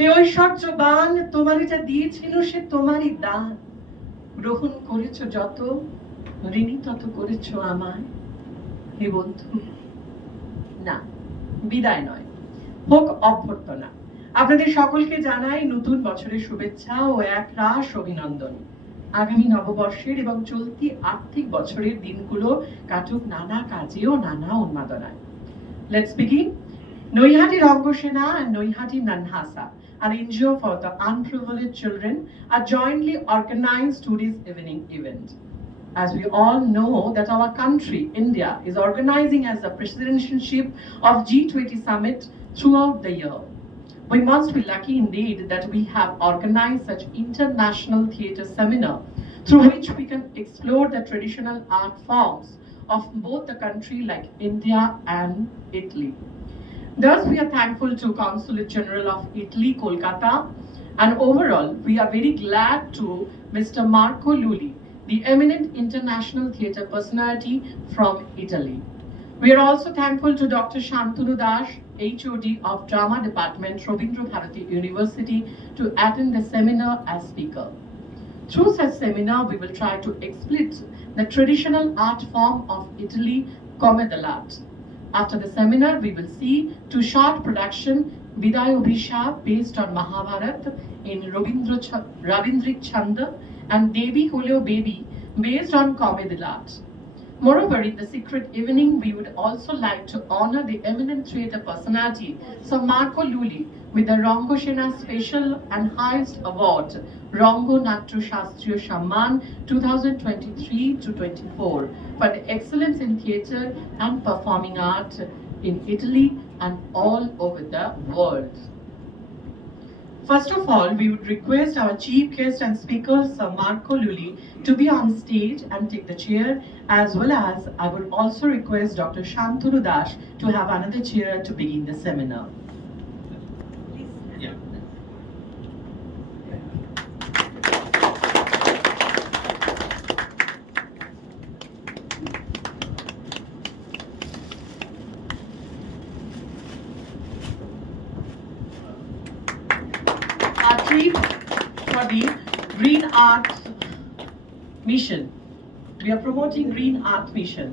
হে ঐশ্বর্যবান, তোমারই যা দিয়েছিল সে তোমারই দান, গ্রহণ করেছ যত, ঋণী তত করেছ আমায়। হে বন্ধু, না, বিদায় নয়, হোক অভ্যর্থনা। আপনাদের সকলকে জানাই নতুন বছরের শুভেচ্ছা ও একরাশ অভিনন্দন। আগামী নববর্ষের এবং চলতি আর্থিক বছরের দিনগুলো কাটুক নানা কাজে ও নানা উন্মাদনায়। Let's begin. Noihati Rangosena and Noihati Nanhasa, an NGO for the unprivileged children, are jointly organized today's evening event. As we all know that our country, India, is organizing as the presidency of G20 summit throughout the year. We must be lucky indeed that we have organized such international theatre seminar through which we can explore the traditional art forms of both the country like India and Italy. Thus, we are thankful to Consulate General of Italy, Kolkata, and overall, we are very glad to Mr. Marco Lulli, the eminent international theatre personality from Italy. We are also thankful to Dr. Shantanu Das, HOD of Drama Department, Rabindra Bharati University, to attend the seminar as speaker. Through such seminar, we will try to explicit the traditional art form of Italy, Commedia. After the seminar, we will see two short production, Biday Abhishap, based on Mahabharata in Ravindrik Chanda, and Devi Hulio Baby, based on Commedia. Moreover, in the secret evening, we would also like to honor the eminent theatre personality, Sir Marco Lulli, with the Ranga Special and highest award, Ranga Natya Shastriya Samman 2023-24, for the excellence in theatre and performing art in Italy and all over the world. First of all, we would request our chief guest and speaker, Sir Marco Lulli, to be on stage and take the chair, as well as I would also request Dr. Shantanu Das to have another chair to begin the seminar. Yeah. Our chief for the Green Art Mission. We are promoting Green Art Mission.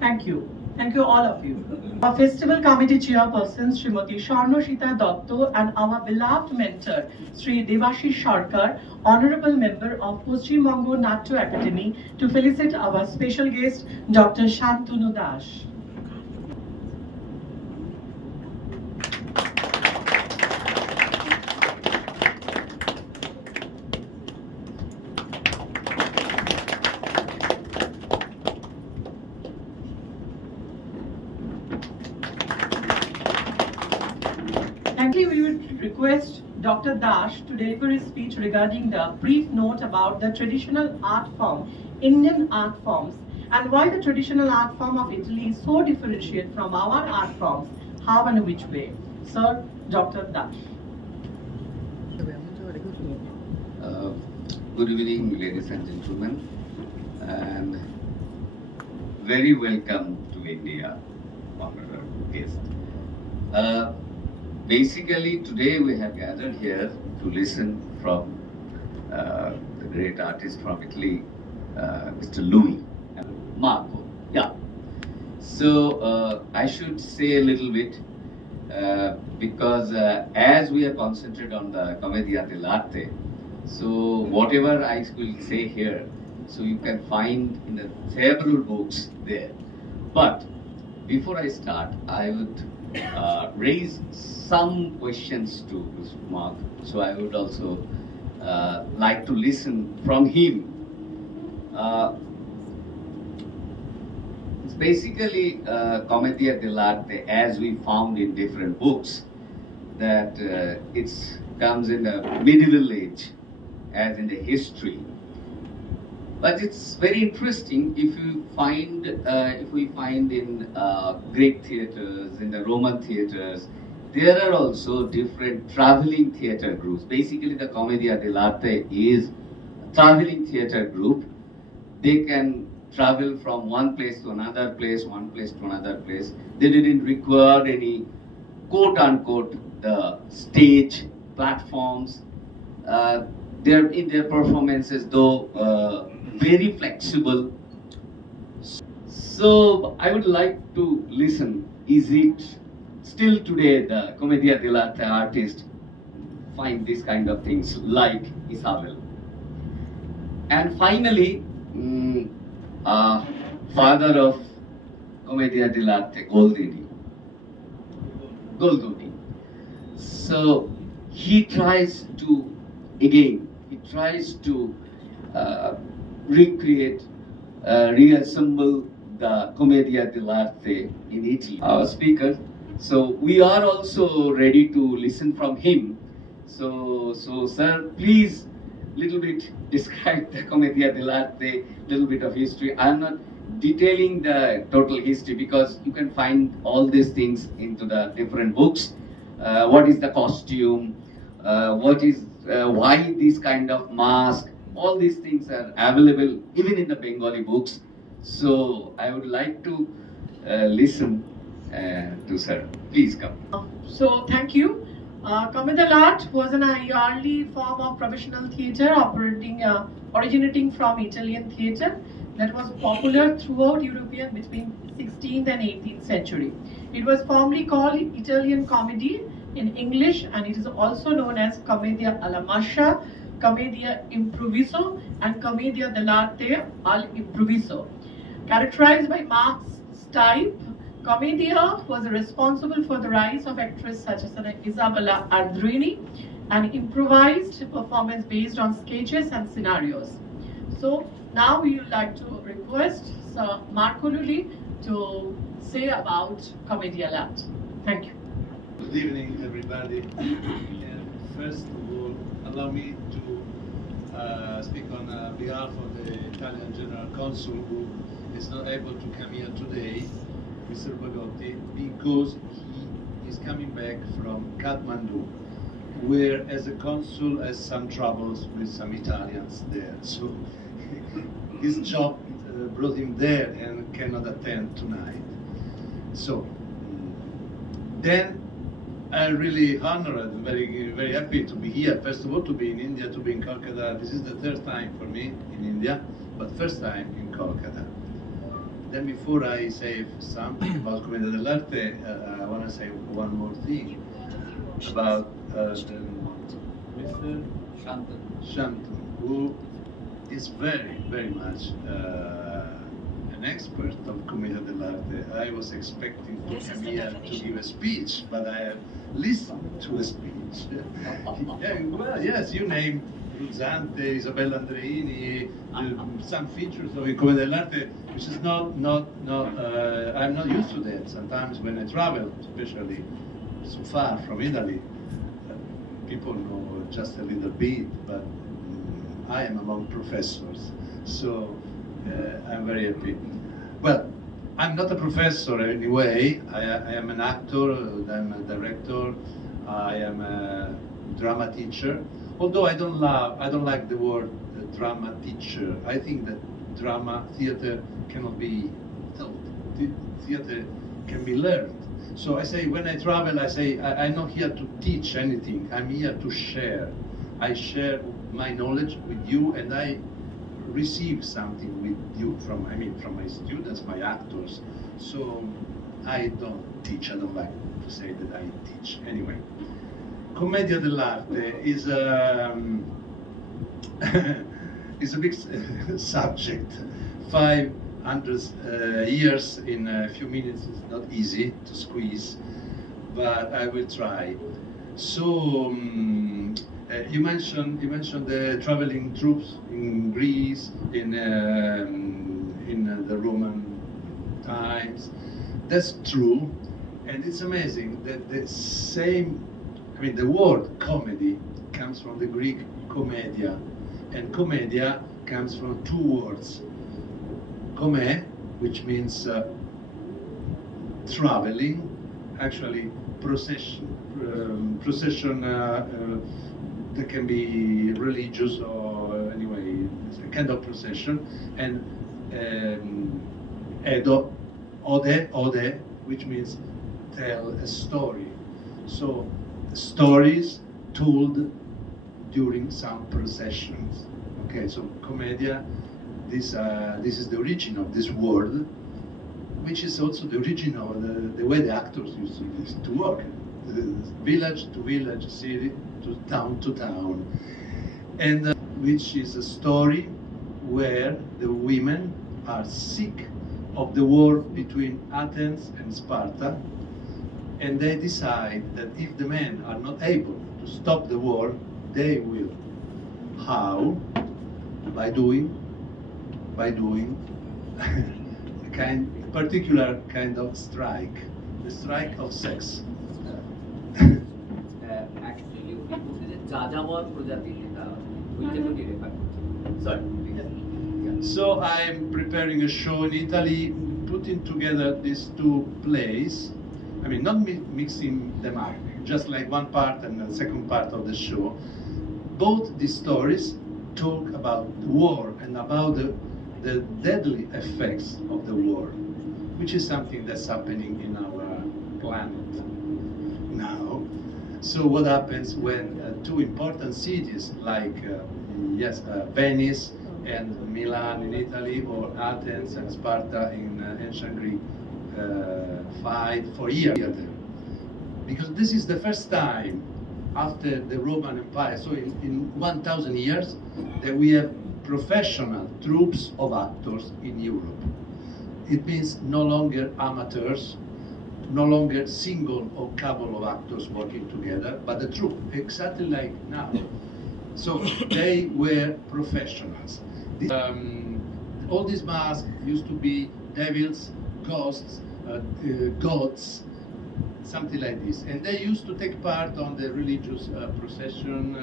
Thank you. Thank you all of you. Our festival committee chairperson, Srimati Sharnoshita Dotto, and our beloved mentor, Sri Devashish Sarkar, honorable member of Paschim Bongo Natya Academy, to felicitate our special guest, Dr. Shantanu Das. We would request Dr. Dash to deliver his speech regarding the brief note about the traditional art form, Indian art forms, and why the traditional art form of Italy is so differentiated from our art forms, how and which way. Sir, Dr. Dash. Good evening, ladies and gentlemen, and very welcome to India, honorable guest. Basically, today we have gathered here to listen from the great artist from Italy, Mr. Louis and Marco. Yeah. So I should say a little bit because as we are concentrated on the Commedia dell'arte, so whatever I will say here, so you can find in the several books there. But before I start, I would raise some questions to Mr. Mark, so I would also like to listen from him. It's basically Commedia dell'arte, as we found in different books, that it comes in the medieval age, as in the history. But it's very interesting if we find in Greek theaters, in the Roman theaters, there are also different traveling theater groups. Basically, the Commedia dell'arte is a traveling theater group. They can travel from one place to another place, one place to another place. They didn't require any quote-unquote the stage platforms. They're in their performances, though very flexible. So I would like to listen. Is it still today the Commedia dell'arte artist find this kind of things like Isabel? And finally, father of Commedia dell'arte, Goldoni. So he tries to, again, recreate, reassemble the Commedia dell'arte in Italy. Our speaker. So we are also ready to listen from him. So sir, please, little bit describe the Commedia dell'arte, little bit of history. I'm not detailing the total history because you can find all these things into the different books. What is the costume? Why this kind of mask? All these things are available even in the Bengali books. So I would like to listen to sir. Please come. So thank you. Commedia dell'arte was an early form of professional theatre originating from Italian theatre that was popular throughout European between 16th and 18th century. It was formerly called Italian comedy in English, and it is also known as Commedia alla Mascia, Commedia improviso, and Commedia dell'arte al improviso. Characterized by Marx's type, Commedia was responsible for the rise of actresses such as Isabella Ardrini, an improvised performance based on sketches and scenarios. So now we would like to request Sir Marco Lulli to say about Commedia dell'arte. Thank you. Good evening, everybody. And first of all, allow me to speak on behalf of the Italian General Consul, who is not able to come here today, Mr. Bagotti, because he is coming back from Kathmandu, where as a consul has some troubles with some Italians there. So his job brought him there and cannot attend tonight. So then I'm really honored and very happy to be here. First of all, to be in India, to be in Kolkata. This is the third time for me in India, but first time in Kolkata. Then before I say something about Commedia dell'arte, I want to say one more thing about Mr. Shantan, who is very much an expert of Commedia dell'arte. I was expecting to come here to give a speech, but I have listened to a speech. Yeah, well, yes, you name Ruzzante, Isabella Andreini, some features of Commedia dell'arte, which is I'm not used to that. Sometimes when I travel, especially so far from Italy, people know just a little bit, but I am among professors, so I'm very happy. Well, I'm not a professor anyway. I am an actor, I'm a director, I am a drama teacher. Although I don't like the word drama teacher. I think that theater cannot be taught. Theater can be learned. So I say, when I travel, I say, I'm not here to teach anything. I'm here to share. I share my knowledge with you, and I receive something with you from my students, my actors. So I don't teach. I don't like to say that I teach. Anyway, Commedia dell'arte is is a big subject. 500 years in a few minutes is not easy to squeeze, but I will try. So you mentioned the traveling troops in Greece, in the Roman times. That's true, and it's amazing that the word comedy comes from the Greek commedia, and commedia comes from two words. Come, which means traveling, actually procession. Procession that can be religious or anyway, it's a kind of procession, and ode, which means tell a story. So stories told during some processions. Okay, so Commedia, this is the origin of this word, which is also the origin of the way the actors used to work. Village to village, city to town, and which is a story where the women are sick of the war between Athens and Sparta, and they decide that if the men are not able to stop the war, they will. How? By doing a particular kind of strike, the strike of sex. So I'm preparing a show in Italy, putting together these two plays. I mean, not mixing them up, just like one part and the second part of the show. Both these stories talk about the war and about the deadly effects of the war, which is something that's happening in our planet now. So what happens when two important cities like Venice and Milan in Italy, or Athens and Sparta in ancient Greek fight for years? Because this is the first time after the Roman Empire, so in 1,000 years, that we have professional troops of actors in Europe. It means no longer amateurs, no longer single or couple of actors working together, but the troupe, exactly like now. So they were professionals. All these masks used to be devils, ghosts, gods, something like this. And they used to take part on the religious procession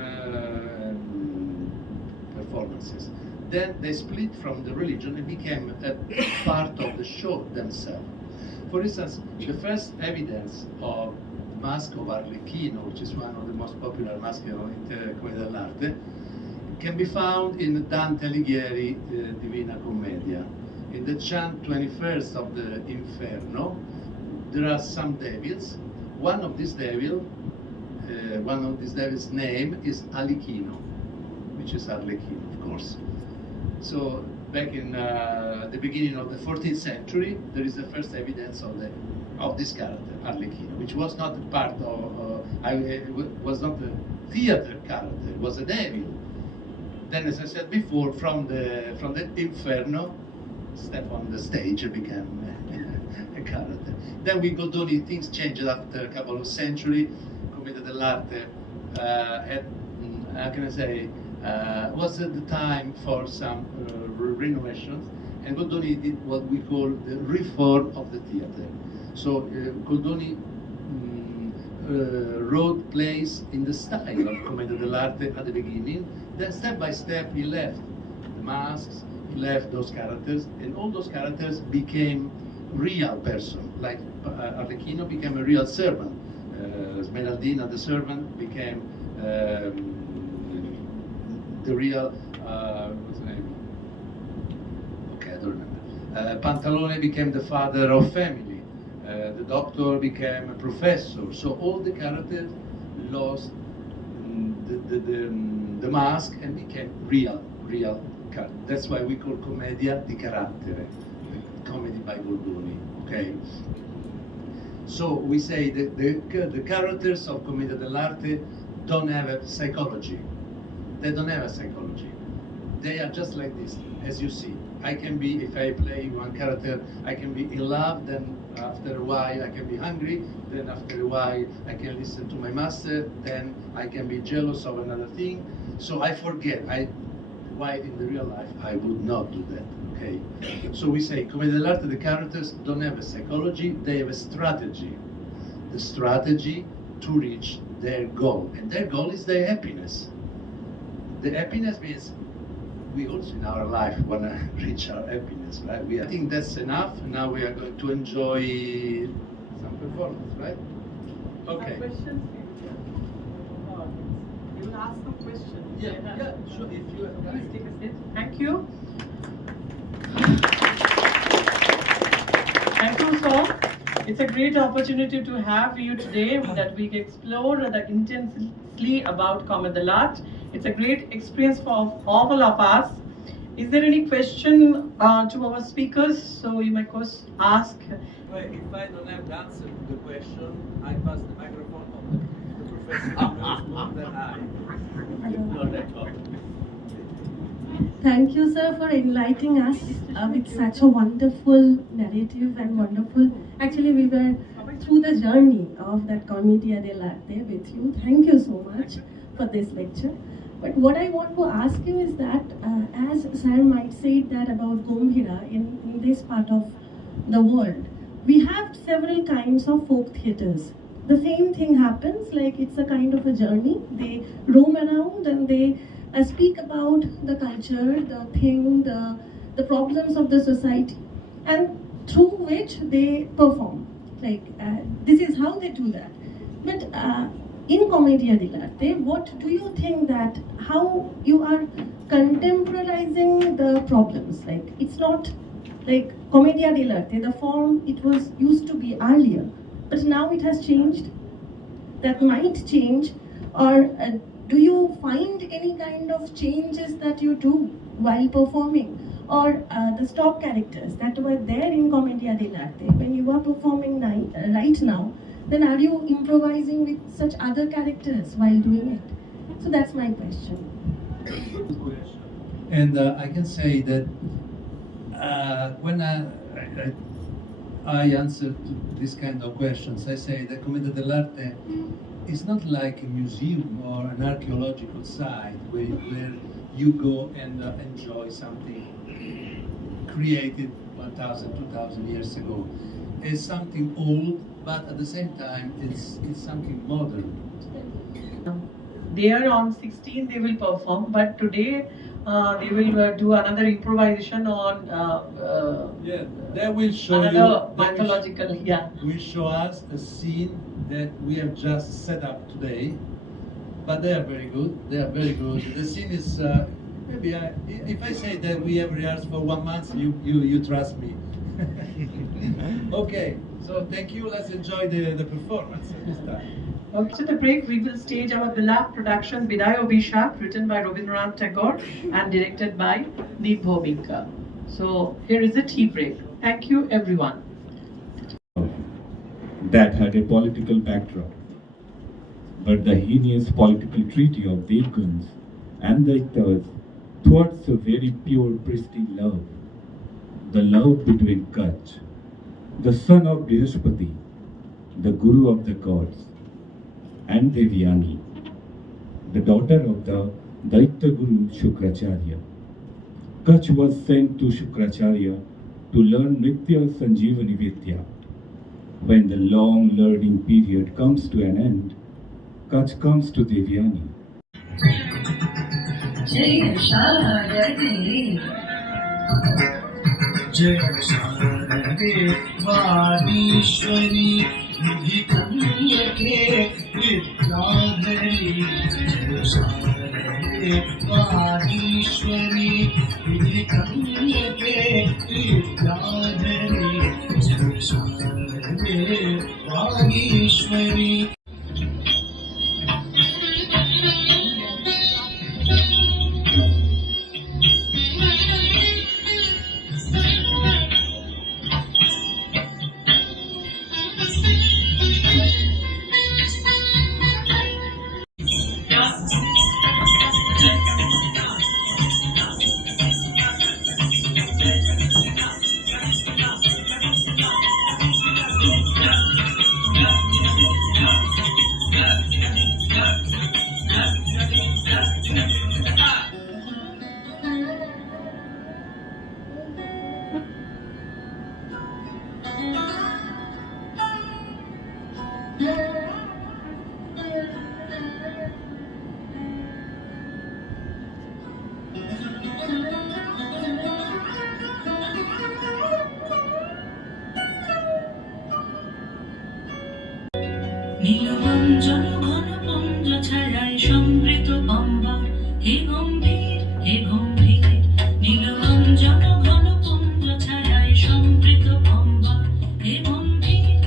performances. Then they split from the religion and became a part of the show themselves. For instance, the first evidence of the mask of Arlecchino, which is one of the most popular masks in the Commedia dell'arte, can be found in Dante Alighieri Divina Commedia. In the chant 21st of the Inferno, there are some devils. One of these devils' name is Alecchino, which is Arlecchino, of course. So back in the beginning of the 14th century, there is the first evidence of this character, Arlecchino, which was not a part of, was not a theater character, it was a devil. Then, as I said before, from the Inferno, step on the stage and became a character. Then with Goldoni, things changed after a couple of centuries. Commedia dell'arte had, how can I say, was at the time for some renovations, and Goldoni did what we call the reform of the theater. So Goldoni wrote plays in the style of Commedia dell'arte at the beginning. Then step by step he left the masks, he left those characters, and all those characters became real person. Like Arlecchino became a real servant. Smeraldina, the servant, became the real, what's the name? Okay, I don't remember. Pantalone became the father of family. The doctor became a professor. So all the characters lost the mask and became real characters. That's why we call Commedia di carattere, comedy by Goldoni. Okay. So we say that the characters of Commedia dell'arte don't have a psychology. They don't have a psychology. They are just like this, as you see. I can be, if I play one character, I can be in love, then after a while I can be hungry, then after a while I can listen to my master, then I can be jealous of another thing. So I forget. Why in the real life I would not do that, okay? So we say, Commedia dell'arte, the characters don't have a psychology, they have a strategy. The strategy to reach their goal, and their goal is their happiness. The happiness means we also in our life want to reach our happiness, right? I think that's enough. Now we are going to enjoy some performance, right? Okay. Questions? You will ask some questions. Yeah, sure. If you have Please take a seat. Thank you. Thank you, sir. It's a great opportunity to have you today that we can explore the intensely about Commedia dell'arte. It's a great experience for all of us. Is there any question to our speakers? So you might ask. If I don't have the answer to the question, I pass the microphone on the professor who knows more than I. Not at all. Thank you, sir, for enlightening us with such a wonderful narrative and wonderful. Actually, we were through the journey of that Commedia dell'arte with you. Thank you so much for this lecture. But what I want to ask you is that, as sir might say that about Gomhira in this part of the world, we have several kinds of folk theatres. The same thing happens, like it's a kind of a journey. They roam around and they speak about the culture, the thing, the problems of the society, and through which they perform. Like this is how they do that. But in Commedia dell'arte, what do you think that how you are contemporizing the problems? Like it's not like Commedia dell'arte, the form it was used to be earlier, but now it has changed. That might change, or do you find any kind of changes that you do while performing? Or the stock characters that were there in Commedia dell'arte, when you are performing right now, then are you improvising with such other characters while doing it? So that's my question. And I can say that when I answer to this kind of questions, I say that Commedia dell'arte is not like a museum or an archaeological site where you go and enjoy something created 1,000, 2,000 years ago. It's something old, but at the same time, it's something modern. They are on 16, they will perform, but today they will do another improvisation on Yeah, they will show another you. mythological, Will show us a scene that we have just set up today, but they are very good. They are very good. The scene is maybe if I say that we have rehearsed for 1 month, you trust me. Okay, so thank you. Let's enjoy the performance this time. After the break, we will stage our beloved production Biday Abhishap, written by Rabindranath Tagore and directed by Deep Bhomika. So here is a tea break. Thank you, everyone. That had a political backdrop. But the heinous political treaty of Devguns and the Ittars thwarts a very pure, pristine love. The love between Kach, the son of Brihaspati, the guru of the gods, and Devyani, the daughter of the Daitya Guru Shukracharya. Kach was sent to Shukracharya to learn Nitya Sanjeevani Vidya. When the long learning period comes to an end, Kach comes to Devyani. Jai Sharade, Jai Sharade, Vaadishwari, Nidhi Kanyake, Vidyadhari. Jai Sharade, Vaadishwari, Nidhi Kanyake, Vidyadhari. Jai Sharade, Vaadishwari. নীলবঞ্জন ঘন পঞ্জ ছায়ায় সম্বৃত অম্বর হে গম্ভীর হে গম্ভীর নীলবঞ্জন ঘন পঞ্জ ছায়ায় সম্বৃত অম্বর হে গম্ভীর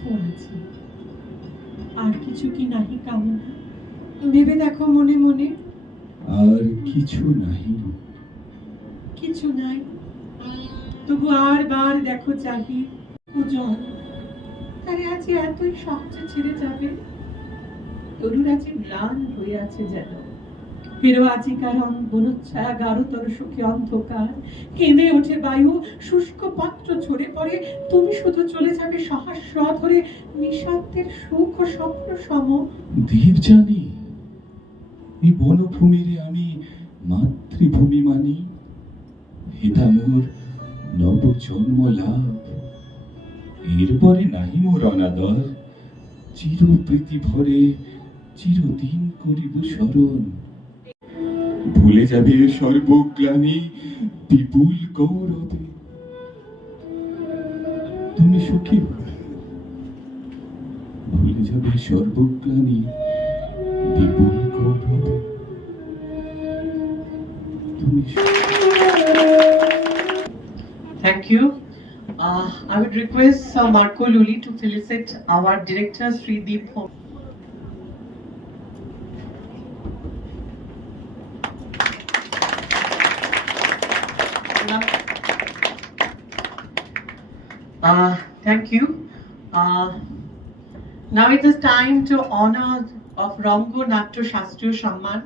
ব্যর্থ আছি। আর কিছু কি নাহি কামনা, ভেবে দেখো মনে মনে। আর কিছু নাহি, কিছু নাই, তবু আর বার দেখো চাহি পূজন। তারে আজ এতই সহজে ছেড়ে যাবে, তরুর আজ ম্লান হয়ে আছে যেন। ফেরো আজিকার বনচ্ছায়া গাঢ়তর সুখে অন্ধকার, কেঁদে ওঠে বায়ু, শুষ্ক পত্র ঝরে পড়ে, তুমি শুধু চলে যাবে সহস্র ধরে, নিঃশব্দের সুখ ও স্বপ্ন সম। দীপ জানি এই বনভূমিরে আমি মাতৃভূমি মানি, হেতা মোর নব জন্ম লাভ। এরপরে নাহি মোর অনাদর, চির প্রীতি ভরে চিরদিন করিব স্মরণ। ভুলে যাবে সর্বগ্লানি বিপুল গৌরবে, তুমি সুখী হবে। ভুলে যাবে সর্বগ্লানি বিপুল গৌরবে, তুমি Thank you. I would request Marco Luli to felicit our director Sri Deep. Thank you. Now it is time to honor of Ranga Natya Shastriya Samman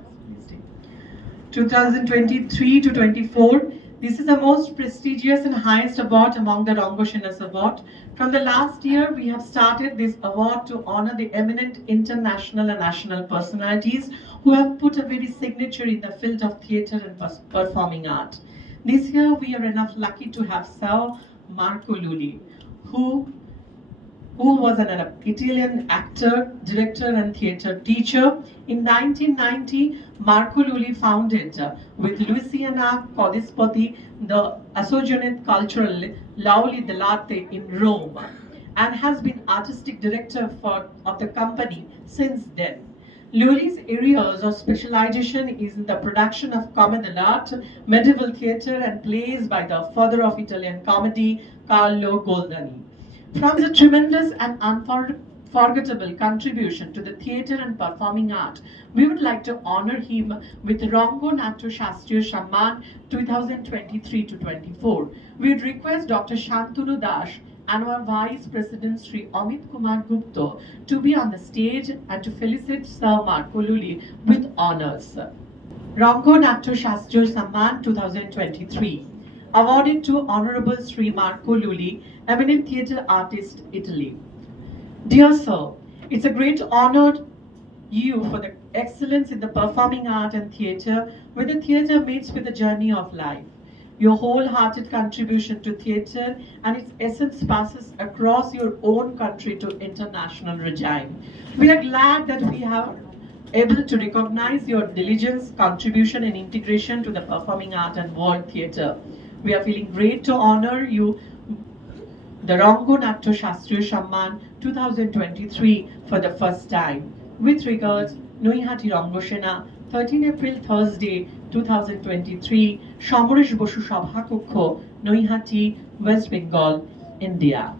2023 to 24. This is the most prestigious and highest award among the Ranga Shinas Award. From the last year, we have started this award to honor the eminent international and national personalities who have put a very signature in the field of theatre and performing art. This year, we are enough lucky to have Sir Marco Luli, who was an Italian actor, director and theatre teacher. In 1990, Marco Luli founded with Luciana Codispoti the Associated Cultural Lauli dell'arte in Rome and has been artistic director of the company since then. Luli's areas of specialization is in the production of comedy dell'arte, medieval theatre and plays by the father of Italian comedy, Carlo Goldani. From his tremendous and unforgettable contribution to the theatre and performing art, we would like to honor him with Ranga Natya Shastriya Samman 2023 to 24. We would request Dr. Shantanu Das and our Vice President Sri Amit Kumar Gupta to be on the stage and to felicit Sir Marco Luli with honors. Ranga Natya Shastriya Samman 2023. Awarded to Honorable Sri Marco Luli, eminent theatre artist, Italy. Dear Sir, it's a great honor you for the excellence in the performing art and theatre, where the theatre meets with the journey of life. Your wholehearted contribution to theatre and its essence passes across your own country to international regime. We are glad that we have able to recognize your diligence, contribution and integration to the performing art and world theatre. We are feeling great to honor you the Ranga Natya Shastriya Samman 2023 for the first time. With regards, Noihati Rangosena, 13 April Thursday 2023, Shamarish Boshu Sabha Kokho, Noihati, West Bengal, India.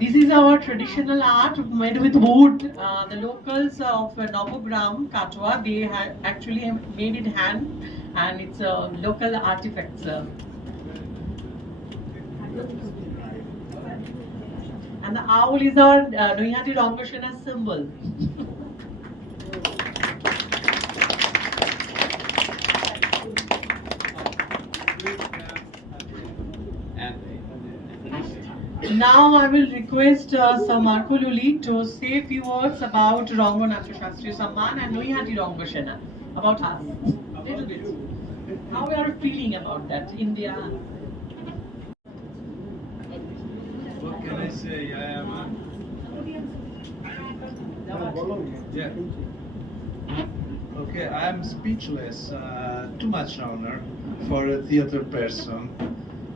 This is our traditional art made with wood. The locals of Novogram, Katwa, they actually made it hand, and it's a local artifacts. And the owl is our Noihati Rangosena symbol. Now I will request Samar Luli to say a few words about Ranga Natya Shastri Samman and Noihati Ranga Sena, about us. Little bit. How we are feeling about that, India. What can I say? I am. Yeah. Okay, I am speechless. Too much honor for a theater person.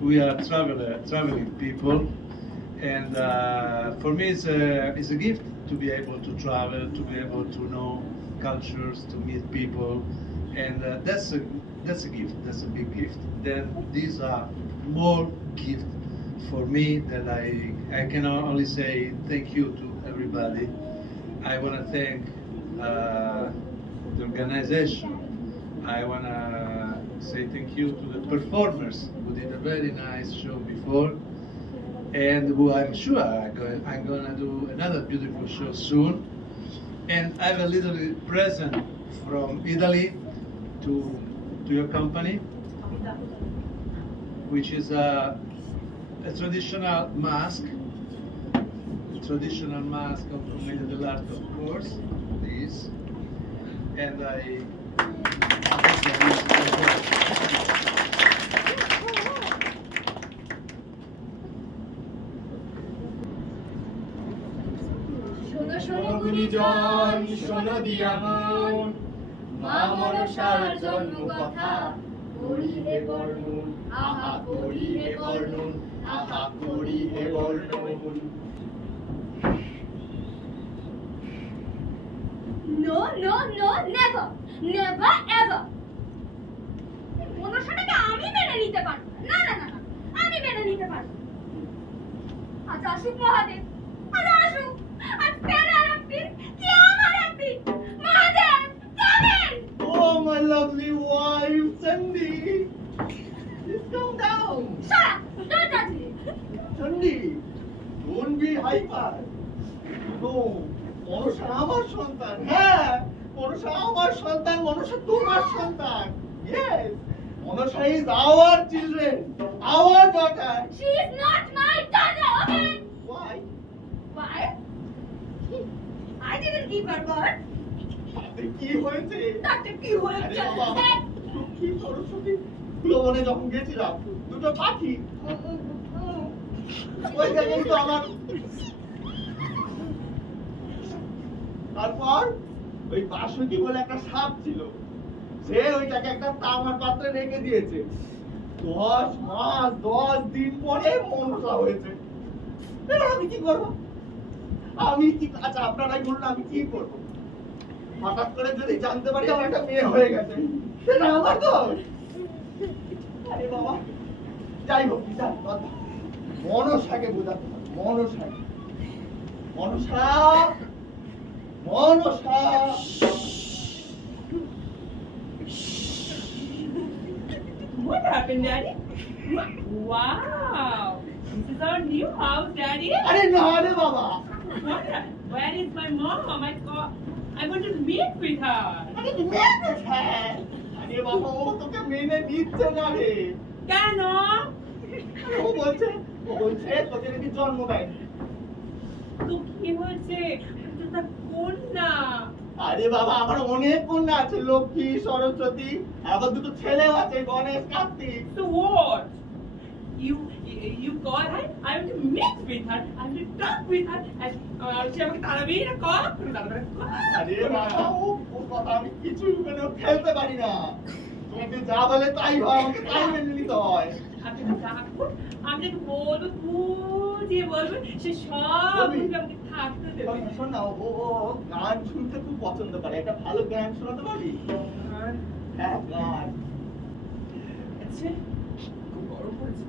We are traveling people, and for me it's a gift to be able to travel, to be able to know cultures, to meet people, and that's a gift. That's a big gift. Then these are more gift for me that I can only say thank you to everybody. I want to thank the organization. I want to say thank you to the performers who did a very nice show before, and who I'm sure I'm going to do another beautiful show soon. And I have a little present from Italy to your company, which is a traditional mask. Traditional mask of Commedia dell'arte, of course, this. And শোনো শোনো গুণীজন, শোনো দিয়া মন, মা মনসার জন্ম কথা করি হে বর্ণন, আহা করি হে বর্ণন, আহা করি হে বর্ণন। No, no, no, never, never, ever. মনসাটাকে আমি মেনে নিতে পারবো না, না না না, আমি মেনে নিতে পারবো। আজ আসুক মহাদেব, আজ আসুক, আজ প্যারার একদিন, কি আমার একদিন। Mahadev, come in! Oh, my lovely wife, Sandy! Please calm down. Shut up! Don't touch me! Sandy, don't be hyper. No, Manasa আমার সন্তান। হ্যাঁ, মনসা আমার সন্তান, মনসা তোমার সন্তান। Yes, Manasa is our children, our daughter. She is not my daughter, okay? Why? Why? I didn't give her birth. কি হয়েছে? তাতে কি হয়েছে? আরে বাবা, লক্ষ্মী সরস্বতী প্লবনে যখন গেছিলাম, দুটো পাখি ওই জায়গায় তো আমার। তারপর ওই বাসুকি বলে একটা সাপ ছিল, সে ওইটাকে একটা তামার পাত্রে রেখে দিয়েছে। 10 মাস 10 দিন পরে মনসা হয়েছে। এবার আমি কি করবো? আমি কি, আচ্ছা আপনারাই বলুন আমি কি করবো? হঠাৎ করে যদি জানতে পারি আমার একটা মেয়ে হয়ে গেছে, সেটা আমার দোষ। আরে বাবা, যাই হোক, মনসাকে বোঝাতে হবে, মনসাকে। Manasa, Manasa. What happened, Daddy? Wow! This is our new house, Daddy. আরে না রে বাবা। What? Where is my mom? I want to meet with her. আরে মেয়ে কোথায়? আরে বাবা, ও তোকে মেনে নিচ্ছে না রে। কেন? ও বলছে তোকে নাকি জন্ম দেয়নি। তো কি হয়েছে? আমি তো তার কন্যা। আরে বাবা, আমার অনেক কন্যা আছে, লক্ষ্মী, সরস্বতী, আবার দুটো ছেলেও আছে, Ganesh, Kartik. So what? You call her? I want to meet with her. I want to talk with her. And she আমাকে তাড়াবি না, কল করে তাড়াবে। আরে বাবা, ও কথা আমি কিছু মানে খেলতে পারি না। তোমাকে যা বলে তাই হয়, আমাকে তাই মেনে নিতে হয়। আপনি থাকুন, আমি তাকে বলবো, বুঝিয়ে বলবো, সে সব বুঝবে, আমাকে থাকতে দেবে। শোন না, ও গান শুনতে খুব পছন্দ করে, একটা ভালো গান শোনাতে পারবি? হ্যাঁ, গান। আচ্ছা, খুব গরম পড়েছে।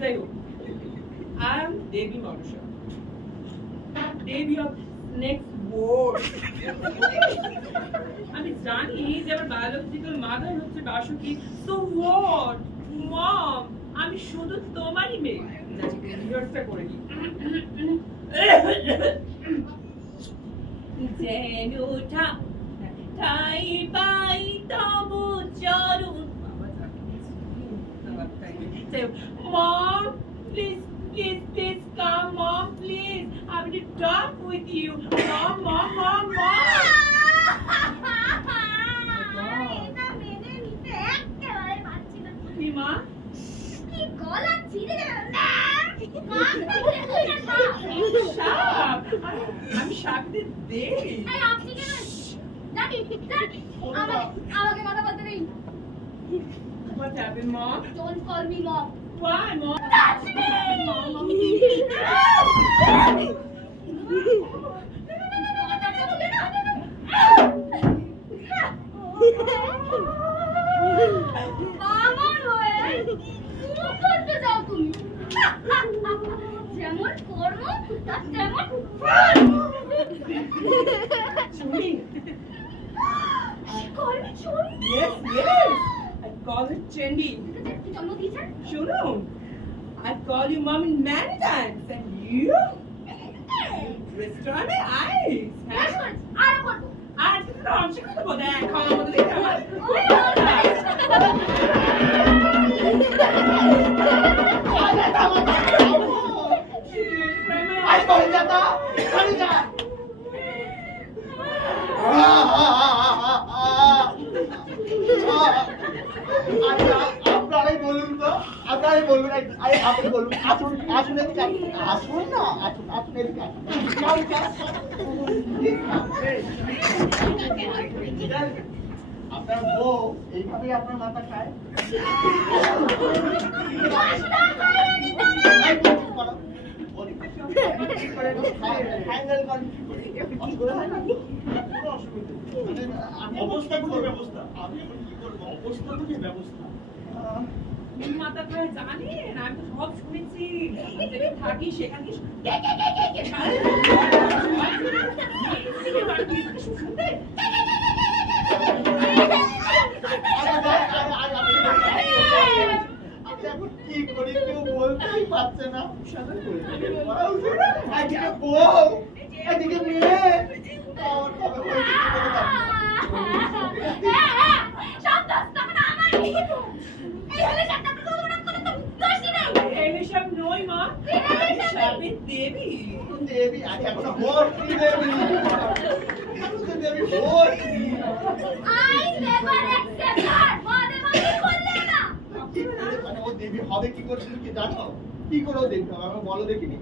যাই হোক, I am Devi Manusha, Devi of next word. আমি জানি যে আমার বায়োলজিক্যাল মাদার হচ্ছে বাসুকি। So what? Mom, আমি শুধু তোমারই মেয়ে। রিহার্সটা করে নি। যেন ঠাই পাই তবু চরণ। Mom, please please, please come, Mom, please. I want to talk with you. Mom. এটা মেনে নিতে একেবারে পারছি না। কি মা? কি গলা ছিঁড়ে গেল না। মাথা ঘুরে না সাপ। আমি সাপদের দেই। এই আপনি কেন? দাদি, আমাকে কথা বলতে নেই। What happened, Mom? Don't call me mom. Why, Mom? Touch me! বামন হয়ে মুখ করতে যাও তুমি। যেমন কর্ম তার তেমন ফল। Chuni. Call me Chuni? Yes. I call it Chendi. কি জন্ম দিয়েছেন? Shunu. I call you Mom many times. And you? Destroy my eyes. আর করবো। আর কিছু তো অংশ করবো দেখ। খাওয়ার মতো দেখতে আমার। আপনারাই বলুন তো, আপনারাই বলুন, আপনি বলুন, আসুন এদিকে আসুন না, আসুন এদিকে আপনার বউ এইভাবেই আপনার মাথা খায়। অবস্থা কোনো ব্যবস্থা, আমি এখন কি করবো? অবস্থা তো কি ব্যবস্থা? মাথা খায় জানেন, আমি তো সব শুনেছি। যেখানে থাকি সেখানে কি করি কেউ বলতেই পারছে না। একদিকে বউ, একদিকে মেয়ে, সব নই মা, সাপের দেবী। দেবী আগে এখন ভর্তি দেবী, দেবী ভর্তি। I never accept her. মনে করলে না। মানে ও দেবী হবে কি করে তুমি কি জানো? কি করে ও দেবী হবে? আমাকে বলো দেখিনি।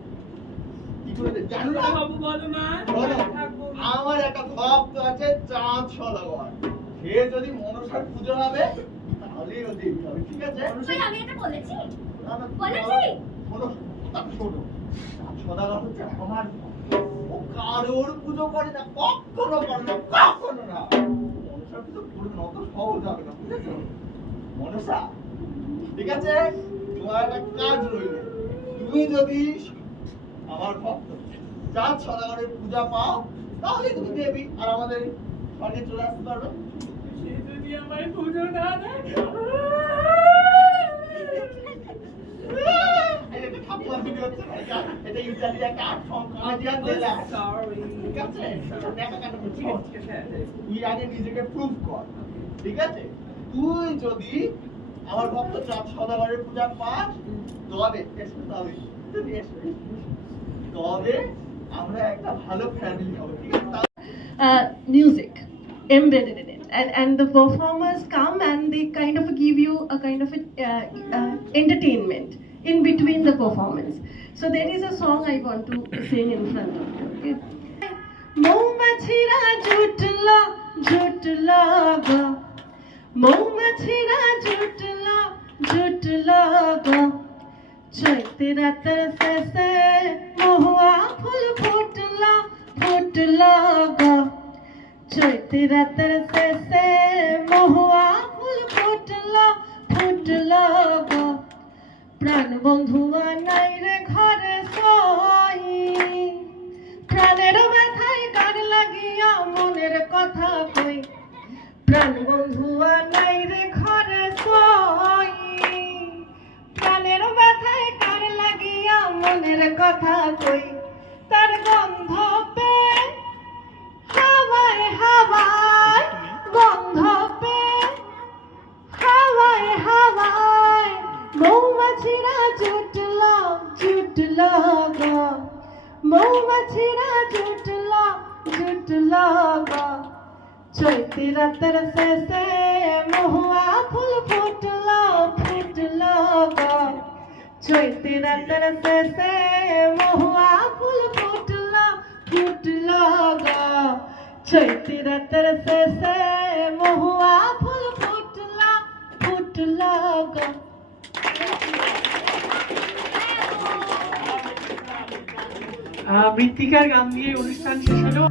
কি করে জানো না? বাবু বলো মা। আমার একটা ভক্ত আছে চাঁদ সদাগর, সে যদি মনসার পুজো হবে তাহলে ও দেবী হবে, ঠিক আছে? আমি এটা বলেছি? শোনো, চাঁদ সদাগর হচ্ছে আমার ভক্ত। ও কারোর পুজো করে না, কখনো না। মনসার পুজো করবে না, অত সহজ হবে না, বুঝেছো? মনসা, ঠিক আছে, তোমার একটা কাজ রইল। তুমি যদি আমার ভক্ত চাঁদ সদাগরের পূজা পাও তাহলে তুমি দেবী আর আমাদের স্বর্গে চলে আসতে পারবে। সে যদি আমার পুজো না দেয়, এটা ঠাকুমার ভিডিও হচ্ছে না, এটা ইতালির একটা আর্ট ফর্ম, কমেডিয়ান dell'arte, ঠিক আছে? দেখা কেন করছিস? তুই আগে নিজেকে প্রুভ কর, ঠিক আছে? তুই যদি আমার ভক্ত চাঁদ সদাগরের পূজা পাস তবে আমরা একটা ভালো ফ্যামিলি হবে, ঠিক আছে? Music embedded in it, and the performers come and they kind of give you a kind of entertainment in between the performance. So there is a song I want to sing in front of you. Okay? মৌমাছিরা জুটলা গো, মৌমাছিরা জুটলা গো, চৈতে রাতের শেষে মহুয়া ফুল ফুটলা গো, চৈতে রাতের শেষে মহুয়া ফুল ফুটলা গো, প্রাণ বন্ধুয়া নাই রে ঘরে সই, প্রাণের ব্যথায় কার লাগিয়া মনের কথা কই, প্রাণ বন্ধুয়া নাই রে ঘরে সই, প্রাণের ব্যথায় কার লাগিয়া মনের কথা কই, তার গন্ধ পে হাওয়ায় গন্ধ পে হাওয়ায় মৌমাছিরা জুটলা চৈতি রাতের শেষে মহুয়া ফুল ফুটলো ফুটলো গো চৈতি রাতের শেষে মহুয়া ফুল ফুটলো ফুটলো গো চৈতি রাতের শেষে মহুয়া ফুল ফুটলো ফুটলো গো। মৃত্তিকার গান দিয়ে অনুষ্ঠান শেষ হলো।